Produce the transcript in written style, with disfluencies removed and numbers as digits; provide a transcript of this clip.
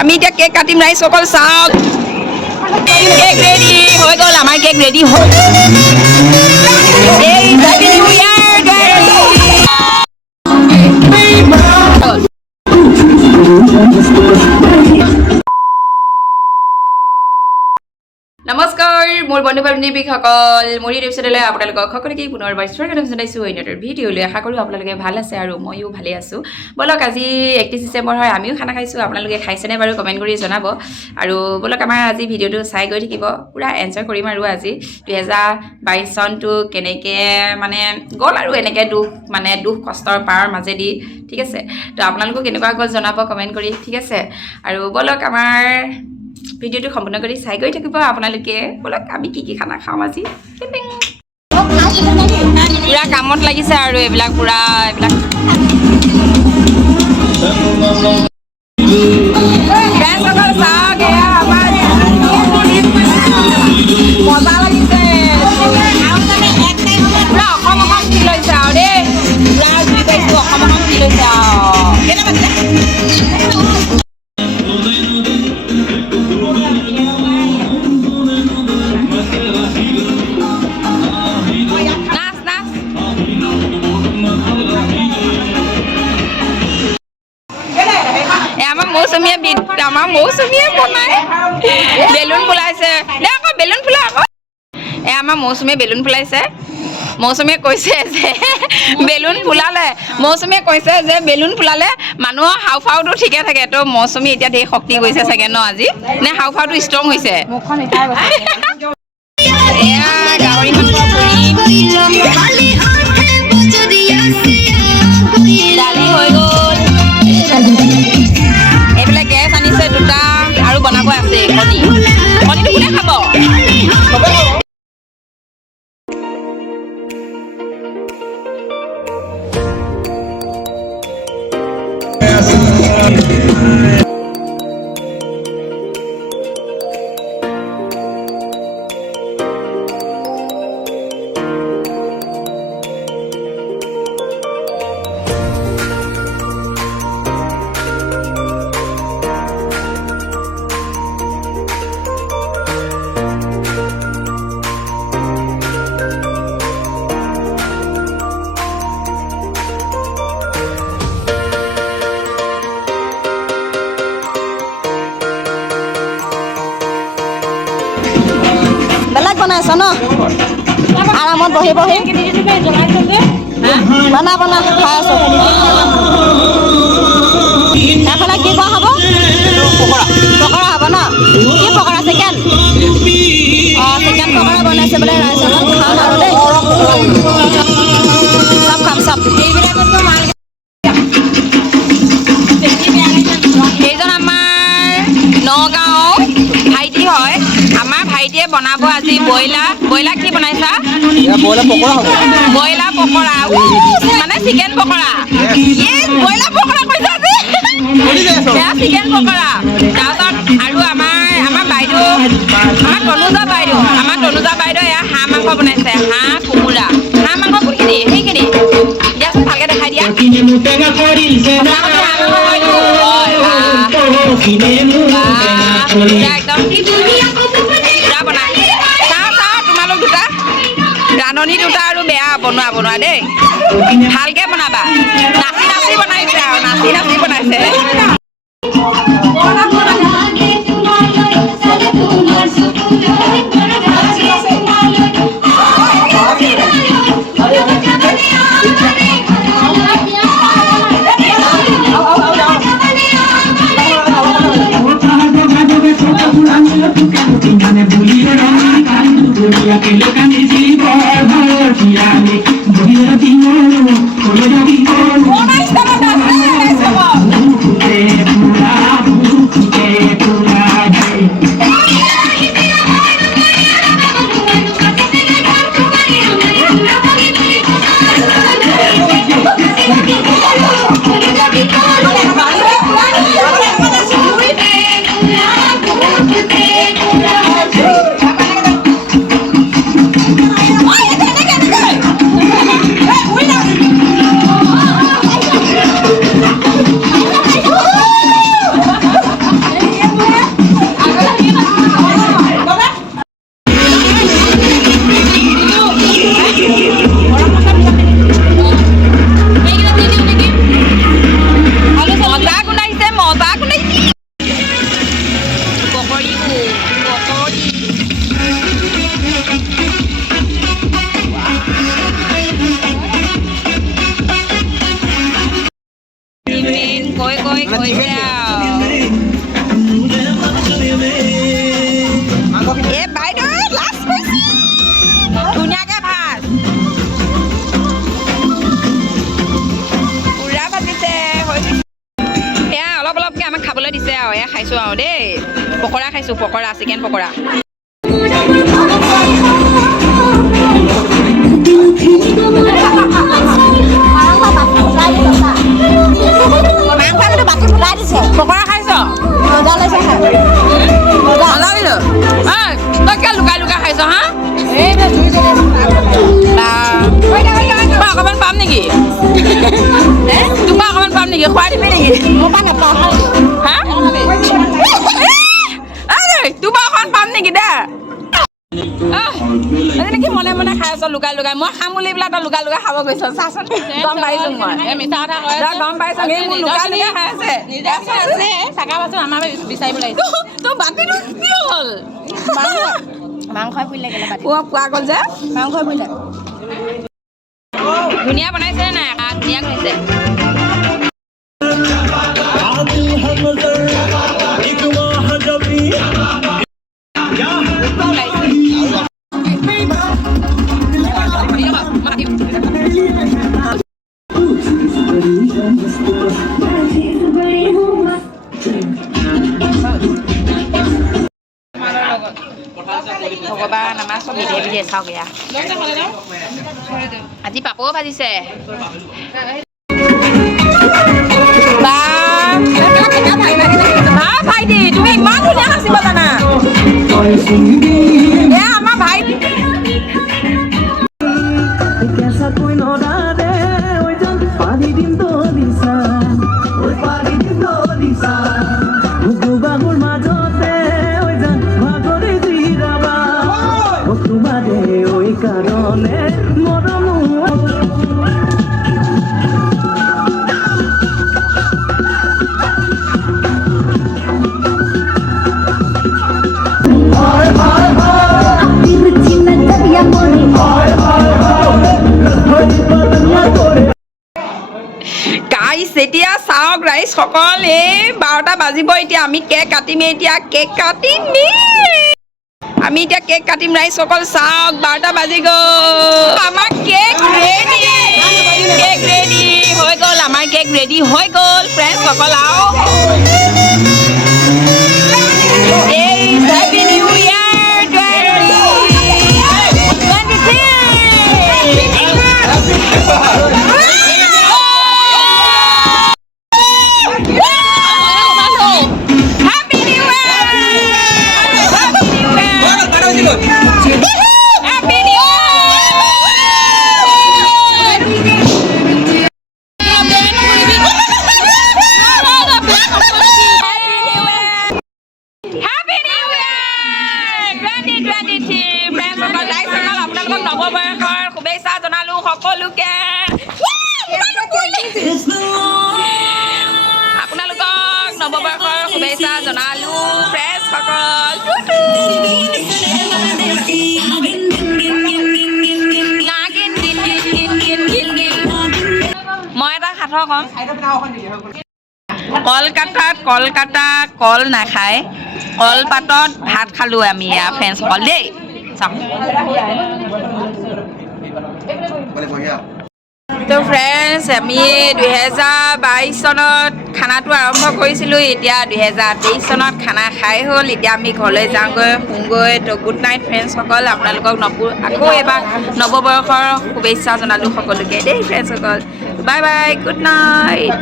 আমি এতিয়া কেক কাটিম ৰাইজসকল চাওক কেক ৰেডি হৈ গ'ল আমাৰ কেক ৰেডি হ'ল এই হেপী নিউ ইয়াৰ নমস্কাৰ মোৰ বন্ধু বান্ধৱীসকল মোৰ ইউটিউব চেনেললৈ আপোনালোকক সকলোকে পুনৰবাৰ স্বাগতম জনাইছোঁ এইটো ভিডিঅ'লৈ আশা কৰোঁ আপোনালোকে ভাল আছে আৰু ময়ো ভালে আছোঁ বলক আজি 31 ডিচেম্বৰ হয় আমিও খানা খাইছোঁ আপোনালোকে খাইছেনে বাৰু কমেণ্ট কৰি জনাব আৰু বলক আমাৰ আজি ভিডিঅ'টো চাই গৈ থাকিব পুৰা এনজয় কৰিম আৰু আজি 2022 চনটো কেনেকৈ মানে গ'ল আৰু এনেকৈ দুখ কষ্টৰ পাৰৰ মাজেদি ঠিক আছে তো আপোনালোকক কেনেকুৱা গ'ল জনাব কমেণ্ট কৰি ঠিক আছে আৰু বলক আমাৰ ভিডিঅ'টো সম্পূৰ্ণ কৰি চাই গৈ থাকিব আপোনালোকে বলক আমি কি খানা খাম আজি পুৰা কামত লাগিছে আৰু এইবিলাক পুৰা এইবিলাক মজা লাগিছে পুৰা অসম ফিল হৈছে আৰু দেই পুৰা ঘূৰি পাইছোঁ অসম ফিল হৈছে আমাৰ মৌচুমীয়ে বনাই বেলুন ফুলাইছে দে আকৌ বেলুন ফুলা আকৌ আমাৰ মৌচুমীয়ে বেলুন ফুলাইছে মৌচুমীয়ে কৈছে যে বেলুন ফুলালে মৌচুমীয়ে কৈছে যে বেলুন ফুলালে মানুহৰ হাওঁফাওঁটো ঠিকে থাকে তো মৌচুমী এতিয়া ধেৰ শক্তি গৈছে চাগে ন আজি নে হাওঁফাওঁটো ষ্ট্ৰং হৈছে এয়া গাহৰি মাংস পুৰি দালি হৈ গ'ল এইবিলাক গেছ আনিছে দুটা আৰু বনাব আছে কণীটো কোনে খাব বনাইছ ন আৰামত বহি বহি বনা খাই আছো এফালে কি কোৱা হ'ব পকৰা হ'ব ন কি পকৰা চিকেন চিকেন পকৰা বনাইছে বোলে ৰাইজসকল খাম আৰু দেই চব খাম চব সেইজন আমাৰ নগাঁও ভাইটি হয় আমাৰ ভাইটিয়ে বনাব আজি ব্ৰইলাৰ কি বনাইছা ব্ৰইলাৰ পকৰা মানে চিকেন পকৰা ব্ৰইলাৰ পকৰা কৈছা যে চিকেন পকৰা তাৰপিছত আৰু আমাৰ বাইদেউ আমাৰ তনুজা বাইদেউ এয়া হাঁহ মাংস বনাইছে হাঁহ কোমোৰা হাঁহ মাংস কোনখিনি সেইখিনি দিয়াচোন ভালকে দেখাই দিয়া একদম তোমালোক দুটা ৰান্ধনি দুটা আৰু বেয়া বনোৱা দেই ভালকে বনাবা নাচি বনাইছে আৰু নাচি বনাইছে হৈছে এই বাইদেউ লাষ্ট কৈছে ধুনীয়াকৈ ভাত পুৰা ভাজিছে এয়া অলপ অলপকৈ আমাক খাবলৈ দিছে আৰু এয়া খাইছোঁ আৰু দেই পকৰা খাইছোঁ পকৰা চিকেন পকৰা পকৰা খাইছ তই কিয় লুকাই লুকাই খাইছ হা অকণমান পাম নেকি তোমাৰ অকণমান পাম নেকি খুৱাই দিবি নেকি হা তোমাৰ অকণমান পাম নেকি দে কি মনে মনে খাই আছ লুকাই লুকাই মই খাম বুলি পেলাই তই লুকাই লুকাই খাব গৈছ চাচোন গম পাইছো মই মিছা কথা কৈ গম পাইছো লুকাই লুকাই খাই আছে চাকা পাছত আমাৰ বিচাৰিব লাগিছে তোৰ বাতিটো কি হ'ল মাংসই ফুলিলে কেলে বাতি পোৱা গ'ল যে মাংসই ফুলিলে ধুনীয়া বনাইছে নাই ধুনীয়া হৈছে ভগৱান আমাৰ চব বিধে বিধে চাওক এয়া আজি পাপৰ ভাজিছে ভাইটি তুমি ইমান ধুনীয়া নাচিব জানা এয়া আমাৰ ভাইটি এতিয়া চাওক ৰাইজ সকল এই 12টা বাজিব এতিয়া আমি কেক কাটিম এতিয়া কেক কাটিম আমি এতিয়া কেক কাটিম ৰাইজ সকল চাওক 12টা বাজি গ'ল আমাৰ কেক ৰেডি হৈ গ'ল আমাৰ কেক ৰেডি হৈ গ'ল ফ্ৰেণ্ডছ সকল আও এই হেপী নিউ ইয়াৰ 2023 শুভেচ্ছা জনালো সকলোকে আপোনালোকক নৱবৰ্ষৰ শুভেচ্ছা জনালো ফ্ৰেছ সকল মই এটা সাঁথৰ কম কলকাতা কল নাখায় কলপাতত ভাত খালো আমি ফ্ৰেণ্ডছ সকল দেই তো ফ্ৰেণ্ডছ আমি 2022 চনত খানাটো আৰম্ভ কৰিছিলোঁ এতিয়া 2023 চনত খানা খাই হ'ল এতিয়া আমি ঘৰলৈ যাওঁগৈ শুওঁগৈ তো গুড নাইট ফ্ৰেণ্ডছসকল আপোনালোকক আকৌ এবাৰ নৱবৰ্ষৰ শুভেচ্ছা জনালোঁ সকলোকে দেই ফ্ৰেণ্ডছসকল বাই বাই গুড নাইট